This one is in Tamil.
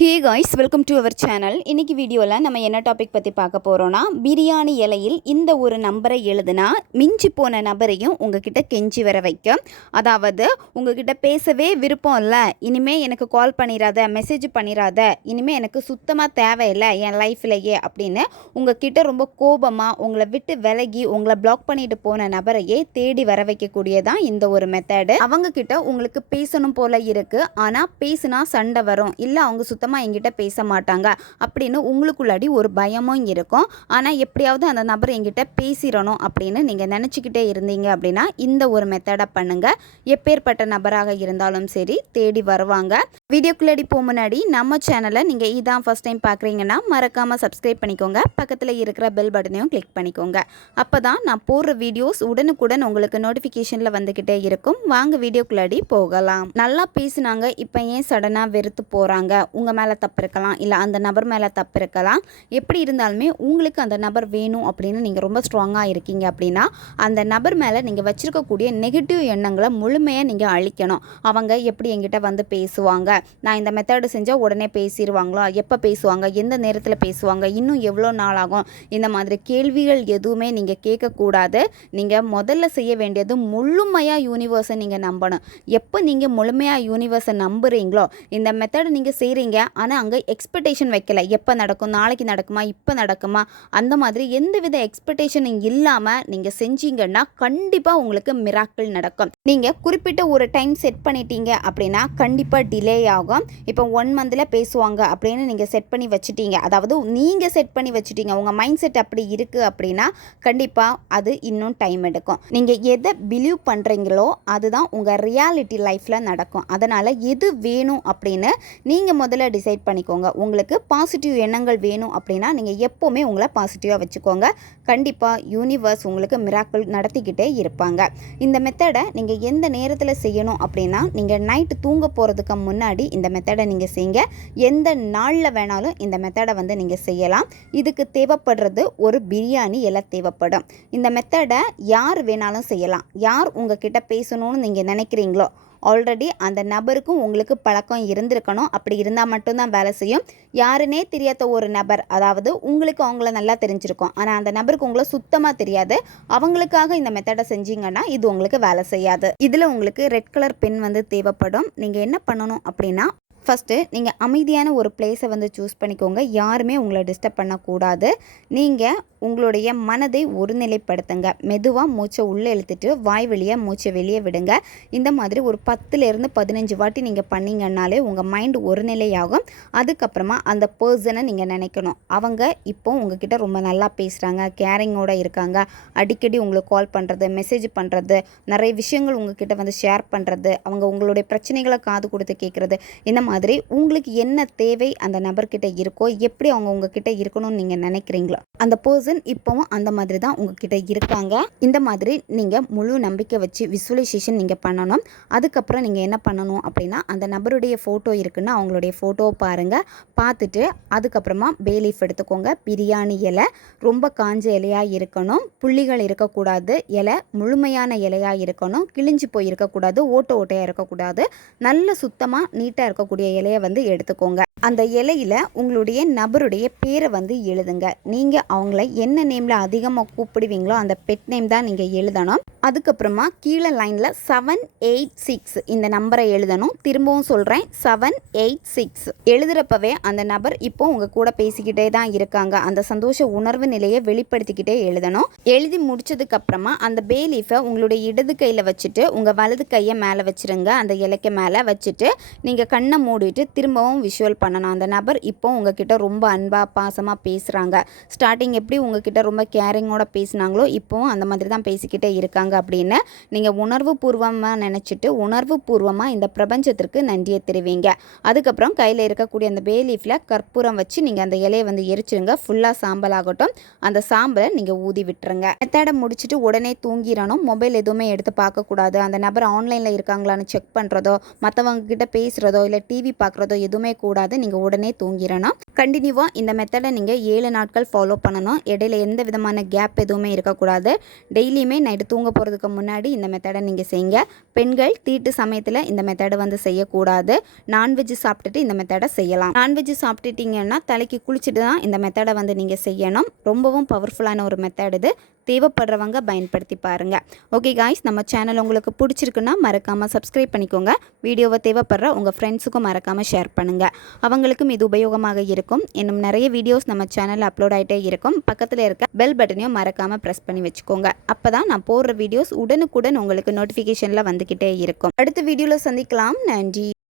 Hey guys, welcome to our channel. இன்றைக்கி வீடியோவில் நம்ம என்ன டாபிக் பற்றி பார்க்க போகிறோன்னா, பிரியாணி இலையில் இந்த ஒரு நம்பரை எழுதுனா மிஞ்சி போன நபரையும் உங்ககிட்ட கெஞ்சி வர வைக்கும். அதாவது உங்ககிட்ட பேசவே விருப்பம் இல்லை, இனிமேல் எனக்கு கால் பண்ணிடாத, மெசேஜ் பண்ணிடாத, இனிமேல் எனக்கு சுத்தமாக தேவையில்லை என் லைஃப்லையே அப்படின்னு உங்ககிட்ட ரொம்ப கோபமாக உங்களை விட்டு விலகி உங்களை பிளாக் பண்ணிட்டு போன நபரையே தேடி வர வைக்கக்கூடியதான் இந்த ஒரு மெத்தடு. அவங்கக்கிட்ட உங்களுக்கு பேசணும் போல் இருக்குது, ஆனால் பேசுனா சண்டை வரும், இல்லை அவங்க சுத்தமாக என்கிட்ட பேச மாட்டாங்க அப்படின்னு உங்களுக்குள்ளாடி ஒரு பயமும் இருக்கும். ஆனால் எப்படியாவது அந்த நபர் என்கிட்ட பேசிடணும் அப்படின்னு நீங்கள் நினச்சிக்கிட்டே இருந்தீங்க அப்படின்னா இந்த ஒரு மெத்தடை பண்ணுங்கள். எப்பேற்பட்ட நபராக இருந்தாலும் சரி தேடி வருவாங்க. வீடியோக்குள்ளாடி போக முன்னாடி நம்ம சேனலை நீங்கள் இதான் ஃபஸ்ட் டைம் பார்க்குறீங்கன்னா மறக்காமல் சப்ஸ்கிரைப் பண்ணிக்கோங்க. பக்கத்தில் இருக்கிற பெல் பட்டனையும் கிளிக் பண்ணிக்கோங்க. அப்போ தான் நான் போடுற வீடியோஸ் உடனுக்குடன் உங்களுக்கு நோட்டிஃபிகேஷனில் வந்துக்கிட்டே இருக்கும். வாங்க வீடியோக்குள்ளாடி போகலாம். நல்லா பேசினாங்க, இப்போ ஏன் சடனாக வெறுத்து போகிறாங்க? உங்கள் மேலே தப்பு இருக்கலாம், இல்லை அந்த நபர் மேலே தப்பு இருக்கலாம். எப்படி இருந்தாலுமே உங்களுக்கு அந்த நபர் வேணும் அப்படின்னு நீங்கள் ரொம்ப ஸ்ட்ராங்காக இருக்கீங்க அப்படின்னா அந்த நபர் மேலே நீங்கள் வச்சுருக்கக்கூடிய நெகட்டிவ் எண்ணங்களை முழுமையாக நீங்கள் அழிக்கணும். அவங்க எப்படி என்கிட்ட வந்து பேசுவாங்க, நான் இந்த மெத்தடு செஞ்சால் உடனே பேசிடுவாங்களோ, எப்போ பேசுவாங்க, எந்த நேரத்தில் பேசுவாங்க, இன்னும் எவ்வளோ நாள் ஆகும், இந்த மாதிரி கேள்விகள் எதுவுமே நீங்கள் கேட்கக்கூடாது. நீங்கள் முதல்ல செய்ய வேண்டியது முழுமையாக யூனிவர்ஸை நீங்கள் நம்பணும். எப்போ நீங்கள் முழுமையாக யூனிவர்ஸை நம்புகிறீங்களோ இந்த மெத்தடை நீங்கள் செய்கிறீங்க, ஆனால் அங்கே எக்ஸ்பெக்டேஷன் வைக்கல, எப்போ நடக்கும், நாளைக்கு நடக்குமா, இப்போ நடக்குமா, அந்த மாதிரி எந்தவித எக்ஸ்பெக்டேஷனும் இல்லாமல் நீங்கள் செஞ்சீங்கன்னா கண்டிப்பாக உங்களுக்கு மிராக்கிள் நடக்கும். நீங்கள் குறிப்பிட்ட ஒரு டைம் செட் பண்ணிட்டீங்க அப்படின்னா கண்டிப்பாக டிலே ஆகும். இப்போ 1 மந்தில் பேசுவாங்க அப்படின்னு நீங்கள் செட் பண்ணி வச்சுட்டீங்க, அதாவது நீங்கள் செட் பண்ணி வச்சுட்டீங்க, உங்கள் மைண்ட் செட் அப்படி இருக்குது அப்படின்னா கண்டிப்பாக அது இன்னும் டைம் எடுக்கும். நீங்கள் எதை பிலீவ் பண்ணுறீங்களோ அதுதான் உங்கள் ரியாலிட்டி லைஃப்பில் நடக்கும். அதனால் எது வேணும் அப்படின்னு நீங்கள் முதல்ல டிசைட் பண்ணிக்கோங்க. உங்களுக்கு பாசிட்டிவ் எண்ணங்கள் வேணும் அப்படின்னா நீங்கள் எப்போவுமே உங்களை பாசிட்டிவாக வச்சுக்கோங்க. கண்டிப்பாக யூனிவர்ஸ் உங்களுக்கு மிராக்கிள் நடத்திக்கிட்டே இருப்பாங்க. இந்த மெத்தடை நீங்கள் எந்த நேரத்தில் செய்யணும் அப்படின்னா நீங்கள் நைட்டு தூங்க போகிறதுக்கு முன்னாடி இந்த மெத்தடை நீங்கள் செய்யுங்க. எந்த நாளில் வேணாலும் இந்த மெத்தடை வந்து நீங்கள் செய்யலாம். இதுக்கு தேவைப்படுறது ஒரு பிரியாணி இலை தேவைப்படும். இந்த மெத்தடை யார் வேணாலும் செய்யலாம். யார் உங்ககிட்ட பேசணும்னு நீங்கள் நினைக்கிறீங்களோ ஆல்ரெடி அந்த நபருக்கும் உங்களுக்கு பழக்கம் இருந்திருக்கணும். அப்படி இருந்தால் மட்டும்தான் வேலை செய்யும். யாருன்னே தெரியாத ஒரு நபர், அதாவது உங்களுக்கு அவங்கள நல்லா தெரிஞ்சிருக்கும், ஆனால் அந்த நபருக்கு உங்களை சுத்தமாக தெரியாது, அவங்களுக்காக இந்த மெத்தடை செஞ்சீங்கன்னா இது உங்களுக்கு வேலை செய்யாது. இதில் உங்களுக்கு ரெட் கலர் பென் வந்து தேவைப்படும். நீங்கள் என்ன பண்ணணும் அப்படின்னா ஃபஸ்ட்டு நீங்கள் அமைதியான ஒரு பிளேஸை வந்து சூஸ் பண்ணிக்கோங்க. யாருமே உங்களை டிஸ்டர்ப் பண்ணக்கூடாது. நீங்கள் உங்களுடைய மனதை ஒருநிலைப்படுத்துங்க. மெதுவாக மூச்சை உள்ளே இழுத்துட்டு வாய் வழியாக மூச்சை வெளியே விடுங்க. இந்த மாதிரி ஒரு 10லேருந்து 15 வாட்டி நீங்கள் பண்ணிங்கன்னாலே உங்கள் மைண்டு ஒருநிலையாகும். அதுக்கப்புறமா அந்த பர்சனை நீங்கள் நினைக்கணும். அவங்க இப்போ உங்ககிட்ட ரொம்ப நல்லா பேசுகிறாங்க, கேரிங்கோடு இருக்காங்க, அடிக்கடி உங்களுக்கு கால் பண்ணுறது, மெசேஜ் பண்ணுறது, நிறைய விஷயங்கள் உங்ககிட்ட வந்து ஷேர் பண்ணுறது, அவங்க உங்களுடைய பிரச்சனைகளை காது கொடுத்து கேட்குறது, இந்த மாதிரி உங்களுக்கு என்ன தேவை அந்த நபர்கிட்ட இருக்கோ, எப்படி அவங்க உங்ககிட்ட இருக்கணும்னு நீங்கள் நினைக்கிறீங்களோ அந்த பர்சன் இப்போவும் அந்த மாதிரி தான் உங்ககிட்ட இருக்காங்க. இந்த மாதிரி நீங்கள் முழு நம்பிக்கை வச்சு விசுவலைசேஷன் நீங்கள் பண்ணணும். அதுக்கப்புறம் நீங்கள் என்ன பண்ணணும் அப்படின்னா அந்த நபருடைய ஃபோட்டோ இருக்குன்னா அவங்களுடைய ஃபோட்டோவை பாருங்கள். பார்த்துட்டு அதுக்கப்புறமா பே லீஃப் எடுத்துக்கோங்க. பிரியாணி இலை ரொம்ப காஞ்ச இலையாக இருக்கணும், புள்ளிகள் இருக்கக்கூடாது, இலை முழுமையான இலையாக இருக்கணும், கிழிஞ்சு போய் இருக்கக்கூடாது, ஓட்டையாக இருக்கக்கூடாது, நல்ல சுத்தமாக நீட்டாக இருக்கக்கூடிய இலையை வந்து எடுத்துக்கோங்க. அந்த இலையில உங்களுடைய நபருடைய பேரை வந்து எழுதுங்க. நீங்கள் அவங்கள என்ன நேமில் அதிகமாக கூப்பிடுவீங்களோ அந்த பெட் நேம் தான் நீங்கள் எழுதணும். அதுக்கப்புறமா கீழே லைனில் 786 இந்த நம்பரை எழுதணும். திரும்பவும் சொல்கிறேன், 786 எழுதுகிறப்பவே அந்த நபர் இப்போ உங்கள் கூட பேசிக்கிட்டே தான் இருக்காங்க, அந்த சந்தோஷ உணர்வு நிலையை வெளிப்படுத்திக்கிட்டே எழுதணும். எழுதி முடிச்சதுக்கப்புறமா அந்த பே லீஃபை உங்களுடைய இடது கையில் வச்சுட்டு உங்கள் வலது கையை மேலே வச்சுருங்க. அந்த இலைக்கு மேலே வச்சுட்டு நீங்கள் கண்ணை மூடிட்டு திரும்பவும் விஷுவல் பண்ணணும். அந்த நபர் இப்போ உங்ககிட்ட ரொம்ப அன்பாக பாசமாக பேசுகிறாங்க. ஸ்டார்டிங் எப்படி உங்ககிட்ட ரொம்ப கேரிங்கோட பேசினாங்களோ இப்போவும் அந்த மாதிரி தான் பேசிக்கிட்டே இருக்காங்க அப்படின்னு நீங்கள் உணர்வு பூர்வமாக நினச்சிட்டு உணர்வு பூர்வமாக இந்த பிரபஞ்சத்திற்கு நன்றியை தெரிவிங்க. அதுக்கப்புறம் கையில் இருக்கக்கூடிய அந்த பே லீஃபில் கற்பூரம் வச்சு நீங்கள் அந்த இலையை வந்து எரிச்சிருங்க. ஃபுல்லாக சாம்பல் ஆகட்டும். அந்த சாம்பலை நீங்கள் ஊதி விட்டுருங்க. மெத்தடை முடிச்சுட்டு உடனே தூங்கிடணும். மொபைல் எதுவுமே எடுத்து பார்க்கக்கூடாது. அந்த நபர் ஆன்லைனில் இருக்காங்களான்னு செக் பண்ணுறதோ, மற்றவங்க கிட்ட பேசுகிறதோ, இல்லை டிவி பார்க்குறதோ எதுவுமே கூடாது. நீங்கள் உடனே தூங்கிடணும். கண்டினியூவாக இந்த மெத்தடை நீங்கள் 7 நாட்கள் ஃபாலோ பண்ணணும். இடையில எந்த விதமான கேப் எதுவுமே இருக்கக்கூடாது. டெய்லியுமே நைட்டு தூங்க போகிறதுக்கு முன்னாடி இந்த மெத்தடை நீங்கள் செய்யுங்க. பெண்கள் தீட்டு சமயத்தில் இந்த மெத்தடை வந்து செய்யக்கூடாது. நான்வெஜ் சாப்பிட்டுட்டு இந்த மெத்தடை செய்யலாம். நான்வெஜ் சாப்பிட்டுட்டிங்கன்னா தலைக்கு குளிச்சுட்டு தான் இந்த மெத்தடை வந்து நீங்கள் செய்யணும். ரொம்பவும் பவர்ஃபுல்லான ஒரு மெத்தட் இது. தேவைப்படுறவங்க பயன்படுத்தி பாருங்கள். ஓகே காய்ஸ், நம்ம சேனல் உங்களுக்கு பிடிச்சிருக்குன்னா மறக்காமல் சப்ஸ்கிரைப் பண்ணிக்கோங்க. வீடியோவை தேவைப்படுற உங்கள் ஃப்ரெண்ட்ஸுக்கும் மறக்காமல் ஷேர் பண்ணுங்கள். அவங்களுக்கும் இது உபயோகமாக இருக்கும். இன்னும் நிறைய வீடியோஸ் நம்ம சேனலில் அப்லோட் ஆகிட்டே இருக்கும். பக்கத்தில் இருக்க பெல் பட்டனையும் மறக்காமல் ப்ரெஸ் பண்ணி வச்சுக்கோங்க. அப்போ தான் நான் போடுற வீடியோஸ் உடனுக்குடன் உங்களுக்கு நோட்டிஃபிகேஷனில் வந்துக்கிட்டே இருக்கும். அடுத்த வீடியோவில் சந்திக்கலாம். நன்றி.